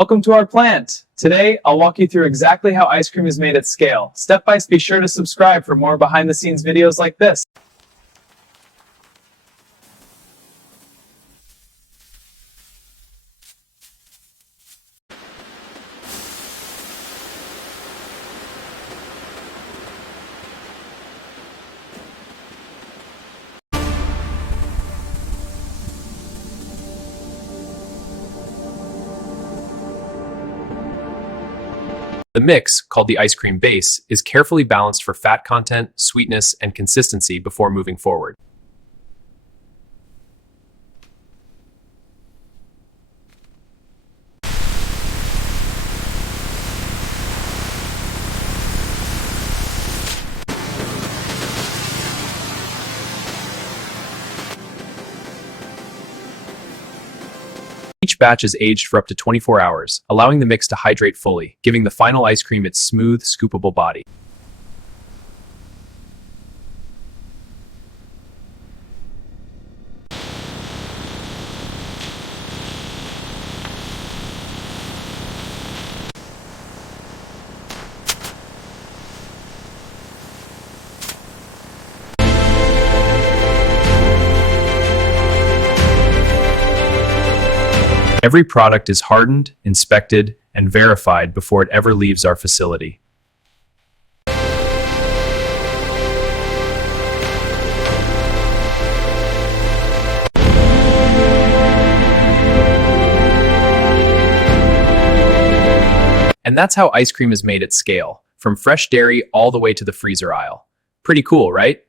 Welcome to our plant. Today, I'll walk you through exactly how ice cream is made at scale. Step by step, be sure to subscribe for more behind-the-scenes videos like this. The mix, called the ice cream base, is carefully balanced for fat content, sweetness, and consistency before moving forward. Each batch is aged for up to 24 hours, allowing the mix to hydrate fully, giving the final ice cream its smooth, scoopable body. Every product is hardened, inspected, and verified before it ever leaves our facility. And that's how ice cream is made at scale, from fresh dairy all the way to the freezer aisle. Pretty cool, right?